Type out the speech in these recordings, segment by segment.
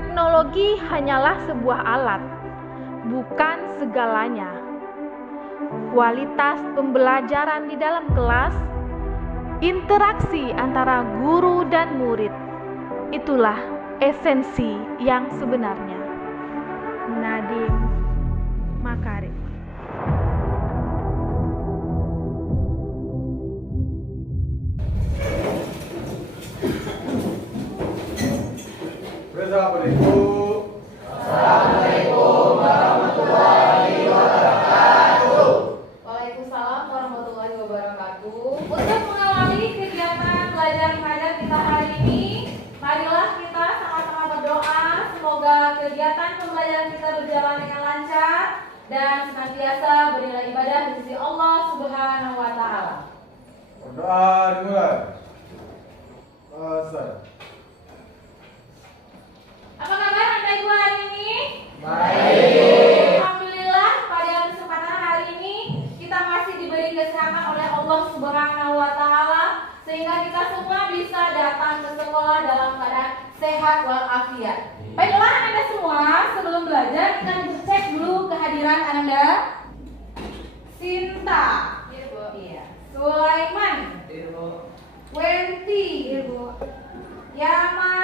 Teknologi hanyalah sebuah alat, bukan segalanya. Kualitas pembelajaran di dalam kelas, interaksi antara guru dan murid, itulah esensi yang sebenarnya. Nadiem Makarim. Assalamualaikum warahmatullahi wabarakatuh. Waalaikumsalam warahmatullahi wabarakatuh. Untuk mengawali kegiatan belajar mengajar kita hari ini, marilah kita sama-sama berdoa semoga kegiatan pembelajaran kita berjalan dengan lancar dan senantiasa bernilai ibadah di sisi Allah Subhanahu wa taala. Berdoa dimulai. Apa kabar Anda Ibu hari ini? Baik. Alhamdulillah, pada kesempatan hari ini kita masih diberi kesehatan oleh Allah Subhanahu wa taala sehingga kita semua bisa datang ke sekolah dalam keadaan sehat walafiat. Baiklah Anda semua, sebelum belajar kita cek dulu kehadiran Anda. Sinta, iya. Sulaiman, Wenti, Yama,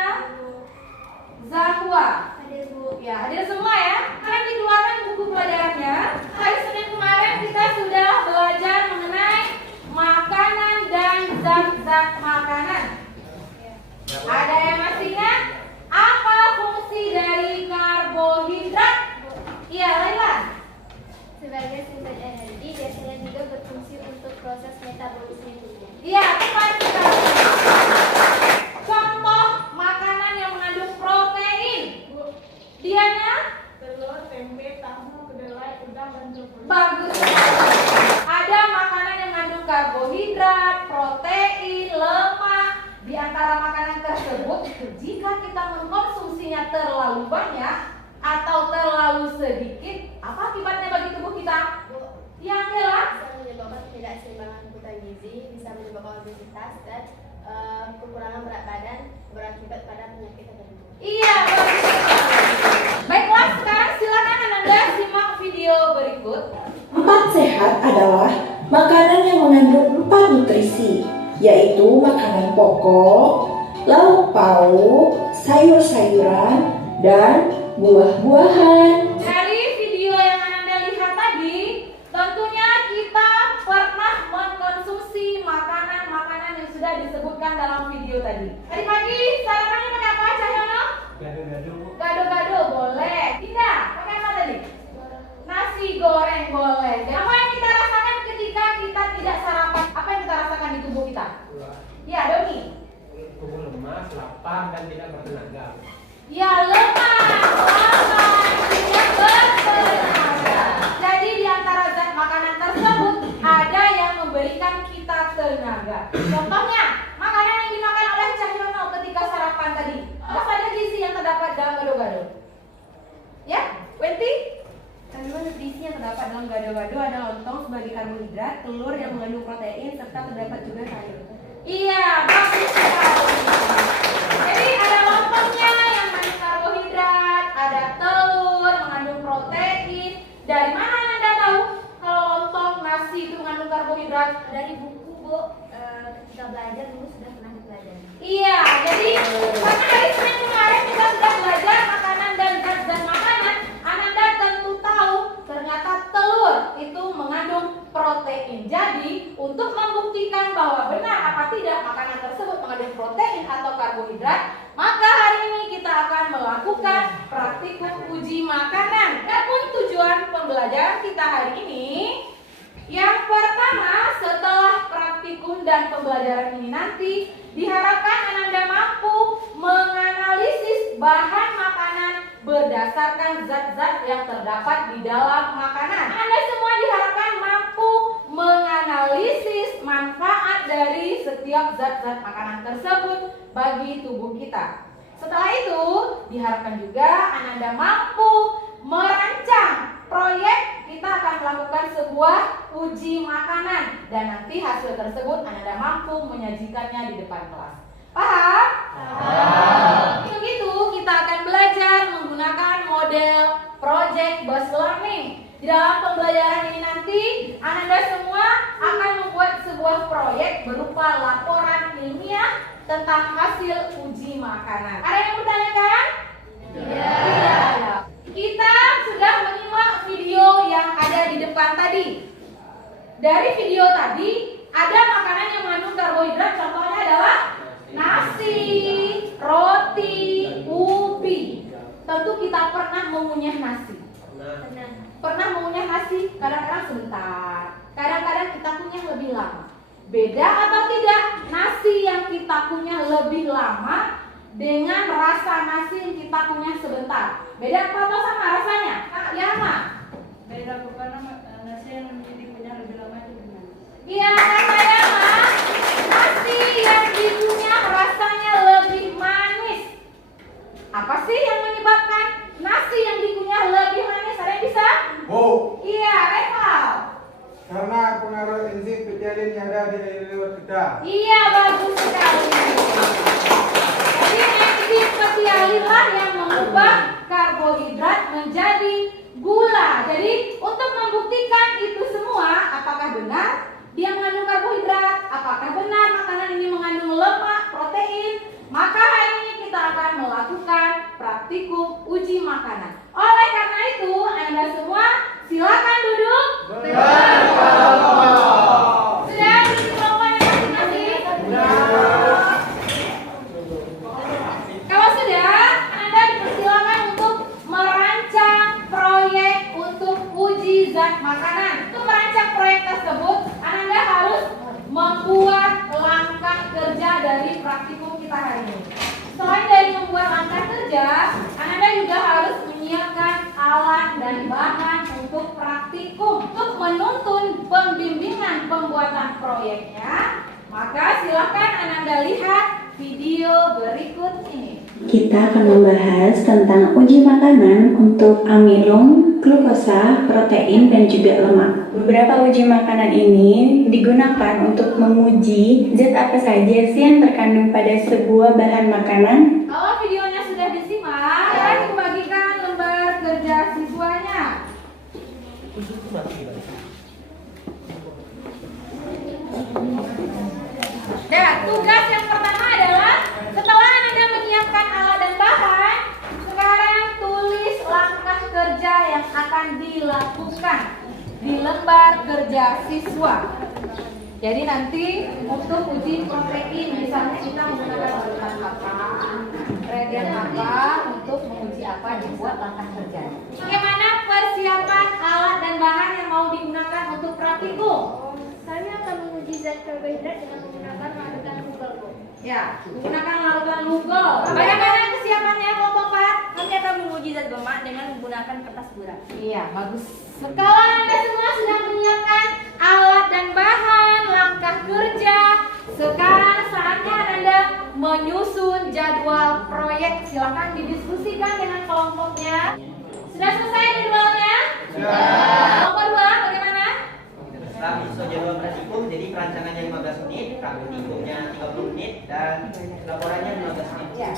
Zahwa, hadir Bu. Ya, hadir semua ya. Kalian dikeluarkan buku pelajarannya. Hari Senin kemarin kita sudah belajar mengenai makanan dan zat-zat makanan. Ada yang masih ingat? Apa fungsi dari karbohidrat? Iya, Laila. Sebagai sumber energi, biasanya juga berfungsi untuk proses metabolisme tubuh. Iya, tepat sekali. Contoh makanan yang mengandung protein. Diana? Telur, tempe, tahu, kedelai, udang, dan jeruk. Bagus sekali. Ada makanan yang mengandung karbohidrat, protein, lemak. Di antara makanan tersebut, jika kita mengkonsumsinya terlalu banyak atau terlalu sedikit, apa akibatnya bagi tubuh kita? Yang jelas Bisa menyebabkan ketidakseimbangan kebutuhan gizi, bisa menyebabkan obesitas dan kekurangan berat badan, berakibat pada penyakit tertentu. iya, bagus sekali. Baiklah, sekarang silakan Anda simak video berikut. 4 sehat adalah makanan yang mengandung 4 nutrisi, yaitu makanan pokok, lauk pauk, sayur-sayuran, dan buah-buahan. Dari video yang Anda lihat tadi, tentunya kita pernah mengkonsumsi makanan-makanan yang sudah disebutkan dalam video tadi. Tadi pagi sarapannya pakai apa, Cahyono? Gado-gado. Gado-gado boleh. Tidak, pakai apa tadi? Nasi goreng boleh. Dan apa yang kita rasakan ketika kita tidak sarapan? Apa yang kita rasakan di tubuh kita? Ya, Doni. Tubuh lemas, lapar, dan tidak bertenaga. Ya, lemas, tidak bertenaga. Jadi di antara zat makanan tersebut ada yang memberikan kita tenaga. Contohnya, makanan yang dimakan oleh Cahyono ketika sarapan tadi. Apa saja gizi yang terdapat dalam gado-gado? Ya, Wenti? Kandungan nutrisi yang terdapat dalam gado-gado ada lontong sebagai karbohidrat, telur yang mengandung protein, serta terdapat juga sayur. Iya, bagus sekali. Jadi ada lontongnya yang mengandung karbohidrat, ada telur mengandung protein. Dari mana Anda tahu kalau lontong nasi itu mengandung karbohidrat? Dari buku, Bu, ketika belajar dulu sudah pernah dipelajari. Iya, jadi karena hari Senin kemarin kita sudah belajar makanan dan zat-zat makanan, Anda tentu tahu ternyata telur itu mengandung protein. Jadi untuk membuktikan bahwa benar apa tidak makanan tersebut mengandung protein atau karbohidrat, maka hari ini kita akan melakukan praktikum uji makanan. Adapun tujuan pembelajaran kita hari ini, yang pertama, setelah praktikum dan pembelajaran ini nanti, diharapkan Anda mampu menganalisis bahan makanan berdasarkan zat-zat yang terdapat di dalam makanan. Anda semua diharapkan mampu menganalisis manfaat dari setiap zat-zat makanan tersebut bagi tubuh kita. Setelah itu, diharapkan juga Anda mampu merancang proyek. Kita akan melakukan sebuah uji makanan dan nanti hasil tersebut Anda mampu menyajikannya di depan kelas. Paham? Paham. Begitu kita akan belajar sebuah proyek berupa laporan ilmiah tentang hasil uji makanan. Ada yang bertanyakan? Iya. Kita sudah menyimak video yang ada di depan tadi. Dari video tadi ada makanan yang mengandung karbohidrat, contohnya adalah nasi, roti, ubi. Tentu kita pernah mengunyah nasi. Pernah mengunyah nasi, kadang-kadang sebentar, kadang-kadang kita kunyah lebih lama. Beda atau tidak nasi yang kita kunyah lebih lama dengan rasa nasi yang kita kunyah sebentar? Beda atau sama rasanya? Kak Yana? Beda, karena nasi yang dikunyah lebih lama itu gimana? Iya, Kak Yana. Nasi yang dikunyah rasanya lebih manis. Apa sih yang menyebabkan nasi yang dikunyah lebih manis? Ada yang bisa? Bu, Iya, Reval. karena pengaruh enzim betialin yang ada di air liur kita. Iya, bagus sekali. Jadi enzim betialin lah yang mengubah karbohidrat menjadi gula. Jadi untuk membuktikan itu semua, apakah benar dia mengandung karbohidrat? Apakah benar makanan ini mengandung lemak, protein? Maka hari ini kita akan melakukan praktikum uji makanan. Oleh karena itu, Anda semua silakan duduk. Sudah duduk kelompoknya masing-masing? Kalau sudah, Anda dipersilakan untuk merancang proyek untuk uji zat makanan. Untuk merancang proyek tersebut, Anda harus membuat langkah kerja dari praktikum kita hari ini. Selain dari membuat langkah kerja, Anda juga harus menyiapkan alat dan bahan untuk praktikum. Untuk menuntun pembimbingan pembuatan proyeknya, maka silakan Anda lihat video berikut ini. Kita akan membahas tentang uji makanan untuk amilum, glukosa, protein, dan juga lemak. Beberapa uji makanan ini digunakan untuk menguji zat apa saja sih yang terkandung pada sebuah bahan makanan. Kalau videonya sudah disimak, saya membagikan lembar kerja siswanya. Dan tugas yang pertama adalah setelah Anda menyiapkan alat dan bahan, sekarang tulis langkah kerja yang akan dilakukan di lembar kerja siswa. Jadi nanti untuk uji protein, misalnya kita menggunakan urutan apa, reagen apa, untuk menguji apa, dibuat langkah kerja. Bagaimana persiapan alat dan bahan yang mau digunakan untuk praktikum? Kami akan menguji zat karbohidrat dengan menggunakan larutan Google. Ya, menggunakan larutan Google. Bagaimana kesiapannya kelompok 4? Kami akan menguji zat lemak dengan menggunakan kertas buram. Iya, bagus. Kalau Anda semua sudah menyiapkan alat dan bahan, langkah kerja, sekarang saatnya Anda menyusun jadwal proyek. Silakan didiskusikan dengan kelompoknya. Sudah selesai jadwalnya? Sudah. Kelompok 2 bagaimana? Setelah menyusun jadwal praktikum, jadi perancangannya 15 menit, praktikumnya 30 menit, dan laporannya 15 menit. Ya.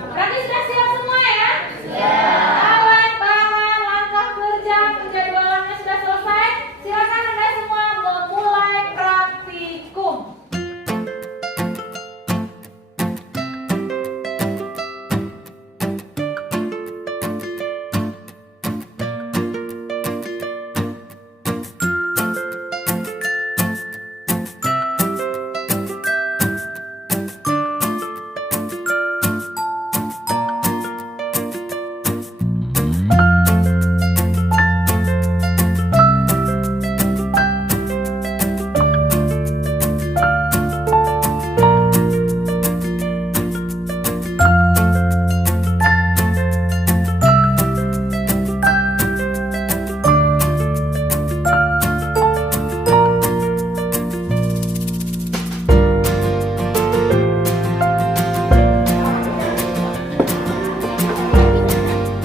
Berarti sudah siap semua ya? Alat, bahan, langkah kerja, penjadwalannya sudah selesai. Silakan Anda semua memulai praktikum.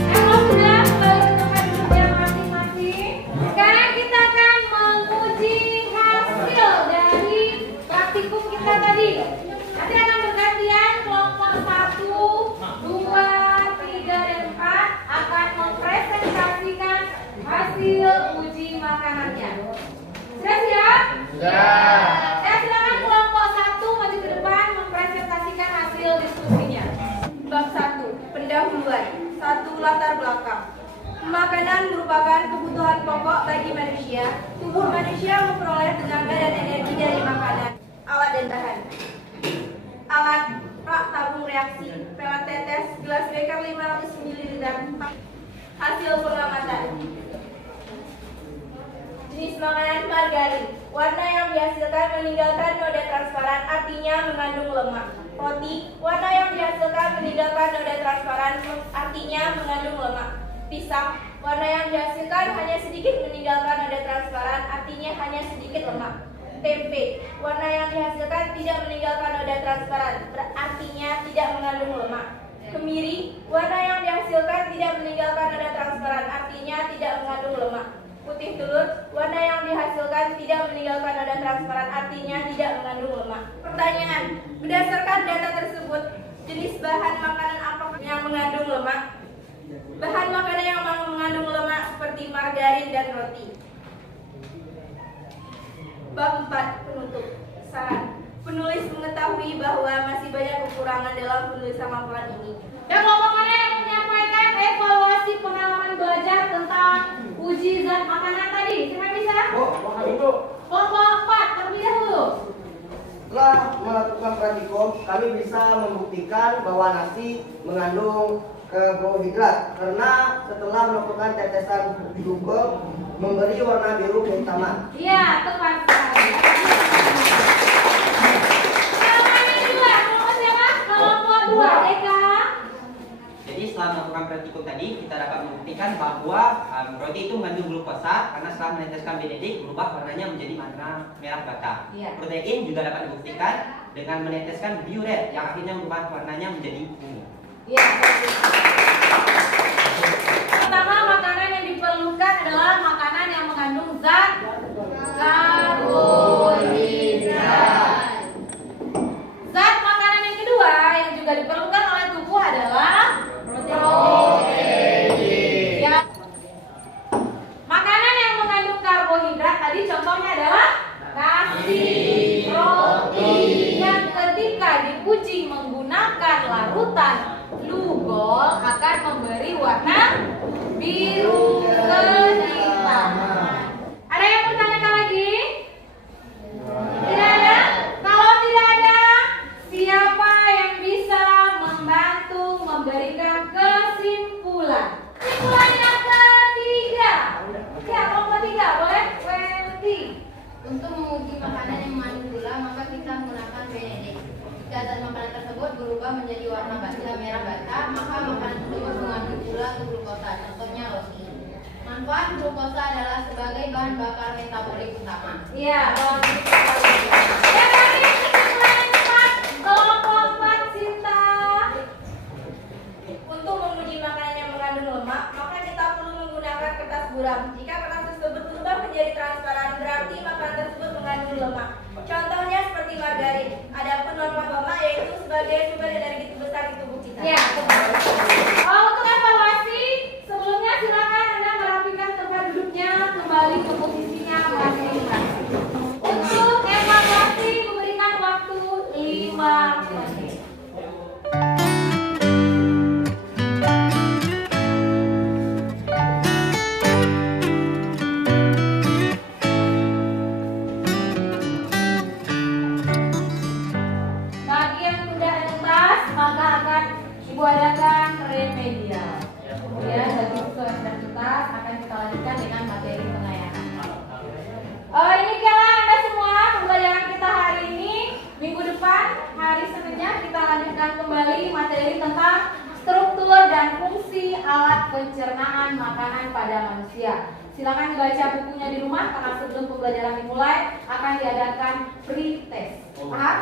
Kalau sudah kembali ke tempat duduknya masing-masing, sekarang kita akan menguji hasil dari praktikum kita tadi. Nanti akan bergantian kelompok 1, 2, 3, dan 4 akan mempresentasikan hasil uji makanannya. Sudah siap? Sudah. pendahuluan. 1. Latar belakang. Makanan merupakan kebutuhan pokok bagi manusia. Tubuh manusia memperoleh tenaga dan energi dari makanan. Alat dan bahan. Alat: rak tabung reaksi, pelet tetes, gelas beker 500 ml. Hasil pengamatan. Jenis makanan: margarin. Warna yang dihasilkan meninggalkan noda transparan, artinya mengandung lemak. Roti. Warna yang dihasilkan meninggalkan noda transparan, artinya mengandung lemak. Pisang. Warna yang dihasilkan hanya sedikit meninggalkan noda transparan, artinya hanya sedikit lemak. Tempe. Warna yang dihasilkan tidak meninggalkan noda transparan, artinya tidak mengandung lemak. Kemiri. Warna yang dihasilkan tidak meninggalkan noda transparan, artinya tidak mengandung lemak. Putih telur. Warna yang dihasilkan tidak meninggalkan noda transparan, artinya tidak mengandung lemak. Pertanyaan: berdasarkan data tersebut, jenis bahan makanan apa yang mengandung lemak? Bahan makanan yang mengandung lemak seperti margarin dan roti. Bab 4. Penutup. Saran: penulis mengetahui bahwa masih banyak kekurangan dalam penulisan laporan ini. Dan kelompok mana yang menyampaikan evaluasi pengalaman belajar tentang uji zat makanan tadi? Siapa bisa? Kelompok 4 terlebih dahulu. Setelah melakukan praktikum, kami bisa membuktikan bahwa nasi mengandung karbohidrat karena setelah melakukan tetesan glukom memberi warna biru kehitaman. Iya, tepat sekali. Kelompok 2, Eka. Jadi setelah melakukan praktikum tadi, kita dapat membuktikan bahwa roti itu mengandung glukosa karena setelah meneteskan benedik berubah warnanya menjadi warna merah bata. Iya. Protein juga dapat dibuktikan dengan meneteskan biuret yang akhirnya merubah warnanya menjadi ungu. Iya. Pertama, makanan yang diperlukan adalah makanan yang mengandung zat karbohidrat. Zat makanan yang kedua yang juga diperlukan oleh tubuh adalah protein. Ya. Makanan yang mengandung karbohidrat tadi contohnya adalah nasi, roti, yang ketika diuji menggunakan larutan glukol akan memberi warna biru kehitaman. Ada yang bertanya lagi? Tidak ada? Kalau tidak ada, siapa yang bisa membantu memberikan kesimpulan? Kesimpulan yang ketiga. Ya, kelompok 3 boleh? Wendy. Untuk menguji makanan yang mengandung gula, maka kita menggunakan benedik. Jika zat makanan tersebut berubah menjadi warna merah bata, maka makanan tersebut mengandung gula atau glukosa, contohnya roti. Manfaat glukosa adalah sebagai bahan bakar metabolik utama. Iya, bagus sekali. Yang tadi kesimpulan yang tepat, kelompok 4, Sinta. Untuk menguji makanan yang mengandung lemak, maka kita perlu menggunakan kertas buram. Jika kertas tersebut berubah menjadi transparan, berarti makanan tersebut mengandung lemak. Contohnya seperti margarin. Adapun norma lemak yaitu sebagai sumber energi terbesar di tubuh kita. Ya, betul. Untuk evaluasi, sebelumnya silakan Anda merapikan tempat duduknya kembali ke posisinya masing-masing. Untuk evaluasi memberikan waktu 5 menit. Bagi yang sudah tuntas, maka akan Ibu adakan remedial. Kemudian bagi siswa yang sudah tuntas akan kita lanjutkan dengan materi pengayahan. Demikianlah Anda semua pembelajaran kita hari ini. Minggu depan, hari Seninnya kita lanjutkan kembali materi tentang struktur dan fungsi alat pencernaan makanan pada manusia. Silakan dibaca bukunya di rumah karena sebelum pembelajaran dimulai akan diadakan pre-test. Paham?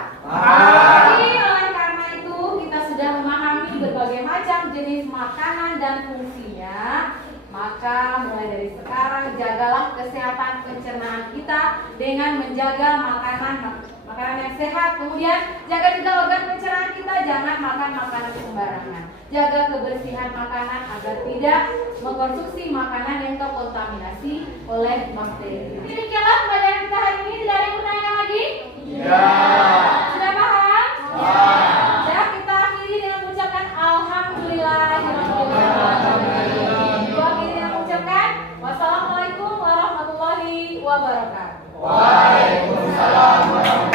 Jadi oleh karena itu kita sudah memahami berbagai macam jenis makanan dan fungsinya. Maka mulai dari sekarang jagalah kesehatan pencernaan kita dengan menjaga makanan yang sehat. Kemudian jaga juga organ pencernaan kita, jangan makan makanan sembarangan. Jaga kebersihan makanan agar tidak mengkonsumsi makanan yang terkontaminasi oleh bakteri. Demikianlah pembelajaran kita hari ini. Tidak ada yang bertanya lagi? Ya. Sudah paham? Ya. Ya, kita akhiri dengan mengucapkan alhamdulillah. wabarakatuh. Waalaikumsalam warahmatullahi